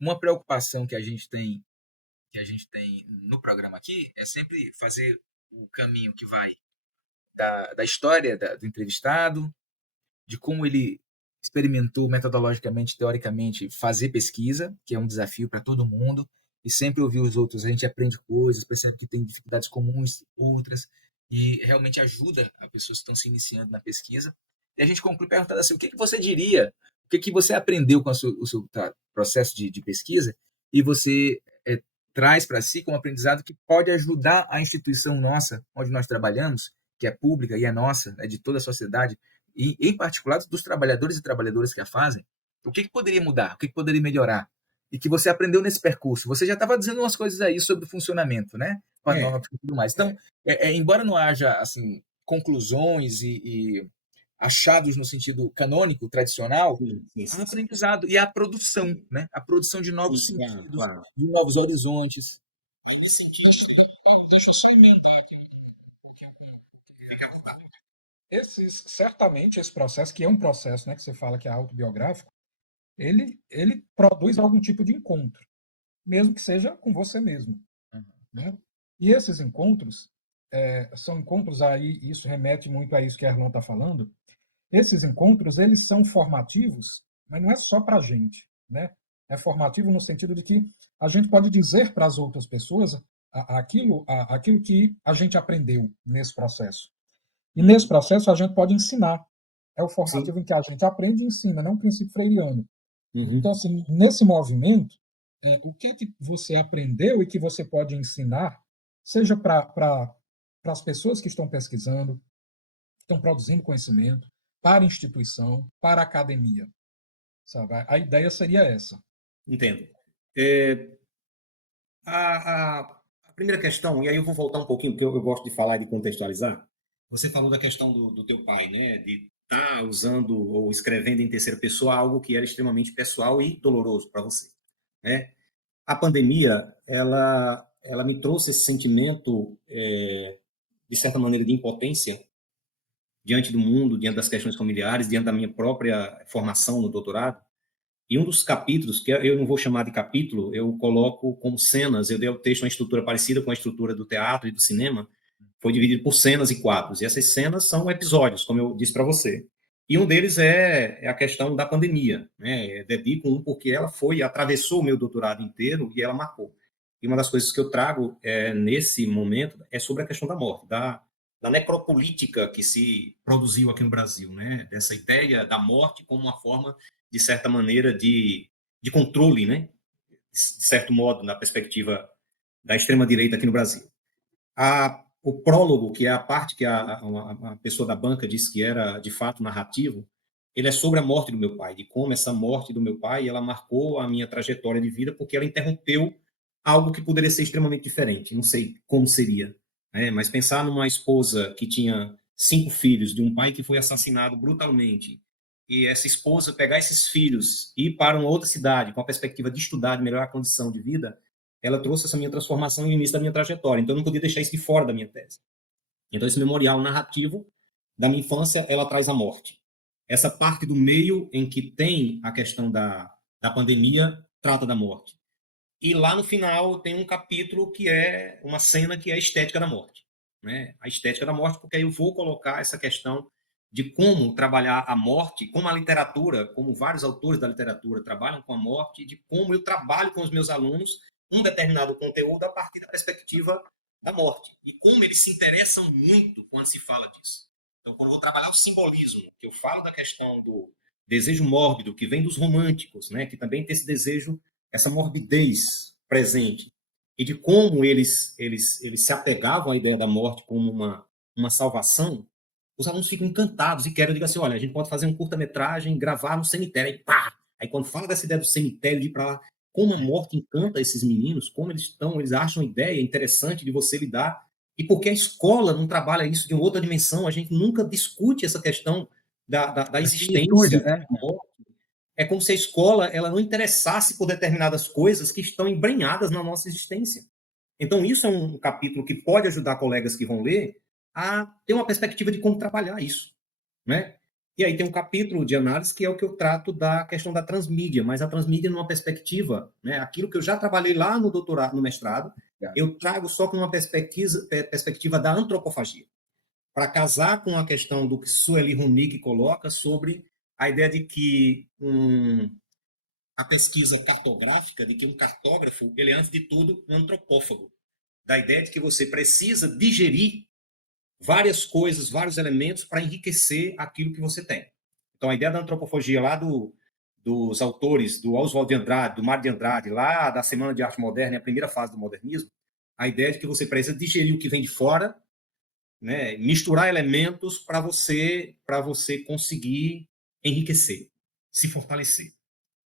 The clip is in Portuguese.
uma preocupação que a gente tem no programa aqui é sempre fazer o caminho que vai da história do entrevistado, de como ele experimentou metodologicamente, teoricamente, fazer pesquisa, que é um desafio para todo mundo, e sempre ouvir os outros, a gente aprende coisas, percebe que tem dificuldades comuns, outras, e realmente ajuda as pessoas que estão se iniciando na pesquisa. E a gente conclui perguntando assim, o que, que você diria, o que, que você aprendeu com o seu processo de pesquisa, e você traz para si como aprendizado que pode ajudar a instituição nossa, onde nós trabalhamos, que é pública e é nossa, é de toda a sociedade, e em particular dos trabalhadores e trabalhadoras que a fazem, o que, que poderia mudar, o que, que poderia melhorar, e que você aprendeu nesse percurso. Você já estava dizendo umas coisas aí sobre o funcionamento, né? Com a norma e tudo mais. Então, embora não haja assim conclusões e achados no sentido canônico, tradicional, Sim, sim, há sim, sim. aprendizado e a produção, né? A produção de novos Sim, claro, sentidos, claro. de novos horizontes. Paulo, deixa eu só emendar aqui um pouquinho Fique à vontade. certamente esse processo, que é um processo, né, que você fala que é autobiográfico, ele produz algum tipo de encontro, mesmo que seja com você mesmo, Uhum. né? E esses encontros são encontros aí, isso remete muito a isso que a Erlon está falando. Esses encontros, eles são formativos, mas não é só para a gente, né? É formativo no sentido de que a gente pode dizer para as outras pessoas aquilo que a gente aprendeu nesse processo. E nesse processo a gente pode ensinar. É o Sim. formativo em que a gente aprende e ensina, não é um princípio freiriano. Então, Uhum. assim, nesse movimento, o que é que você aprendeu e que você pode ensinar, seja para as pessoas que estão pesquisando, que estão produzindo conhecimento, para a instituição, para a academia, sabe? A ideia seria essa. Entendo. É, a primeira questão, e aí eu vou voltar um pouquinho, porque eu gosto de falar e de contextualizar. Você falou da questão do teu pai, né? De estar usando ou escrevendo em terceira pessoa algo que era extremamente pessoal e doloroso para você, né? A pandemia, ela me trouxe esse sentimento, de certa maneira, de impotência diante do mundo, diante das questões familiares, diante da minha própria formação no doutorado. E um dos capítulos, que eu não vou chamar de capítulo, eu coloco como cenas, eu dei ao texto uma estrutura parecida com a estrutura do teatro e do cinema, foi dividido por cenas e quadros. E essas cenas são episódios, como eu disse para você. E um deles é a questão da pandemia, né? Eu dedico um porque ela atravessou o meu doutorado inteiro e ela marcou. E uma das coisas que eu trago nesse momento é sobre a questão da morte, da necropolítica que se produziu aqui no Brasil, né? Dessa ideia da morte como uma forma, de certa maneira, de controle, né? De certo modo, na perspectiva da extrema-direita aqui no Brasil. O prólogo, que é a parte que a pessoa da banca disse que era, de fato, narrativo, ele é sobre a morte do meu pai, de como essa morte do meu pai ela marcou a minha trajetória de vida, porque ela interrompeu algo que poderia ser extremamente diferente. Não sei como seria, né? Mas pensar numa esposa que tinha 5 filhos, de um pai que foi assassinado brutalmente, e essa esposa pegar esses filhos e ir para uma outra cidade com a perspectiva de estudar, de melhorar a condição de vida, ela trouxe essa minha transformação no início da minha trajetória. Então, eu não podia deixar isso de fora da minha tese. Então, esse memorial narrativo da minha infância, ela traz a morte. Essa parte do meio em que tem a questão da pandemia, trata da morte. E lá no final tem um capítulo que é uma cena que é a estética da morte, né? A estética da morte, porque aí eu vou colocar essa questão de como trabalhar a morte, como a literatura, como vários autores da literatura trabalham com a morte, de como eu trabalho com os meus alunos um determinado conteúdo a partir da perspectiva da morte. E como eles se interessam muito quando se fala disso. Então, quando eu vou trabalhar o simbolismo, que eu falo da questão do desejo mórbido, que vem dos românticos, né? Que também tem esse desejo, essa morbidez presente, e de como eles se apegavam à ideia da morte como uma salvação, os alunos ficam encantados e querem, eu digo assim, olha, a gente pode fazer um curta-metragem, gravar no cemitério, aí pá! Aí quando fala dessa ideia do cemitério, de ir para lá, como a morte encanta esses meninos, como eles acham a ideia interessante de você lidar, e porque a escola não trabalha isso de uma outra dimensão, a gente nunca discute essa questão da A finitude, existência né? da morte. É como se a escola ela não interessasse por determinadas coisas que estão embrenhadas na nossa existência. Então, isso é um capítulo que pode ajudar colegas que vão ler a ter uma perspectiva de como trabalhar isso, né? E aí tem um capítulo de análise que é o que eu trato da questão da transmídia, mas a transmídia numa perspectiva, né, aquilo que eu já trabalhei lá no doutorado, no mestrado, eu trago só com uma perspectiva da antropofagia, para casar com a questão do que Sueli Runig coloca sobre a ideia de que a pesquisa cartográfica, de que um cartógrafo, ele é, antes de tudo, um antropófago, da ideia de que você precisa digerir várias coisas, vários elementos para enriquecer aquilo que você tem. Então, a ideia da antropofagia lá dos autores, do Oswald de Andrade, do Mário de Andrade, lá da Semana de Arte Moderna, a primeira fase do modernismo, a ideia de que você precisa digerir o que vem de fora, né, misturar elementos para você conseguir enriquecer, se fortalecer.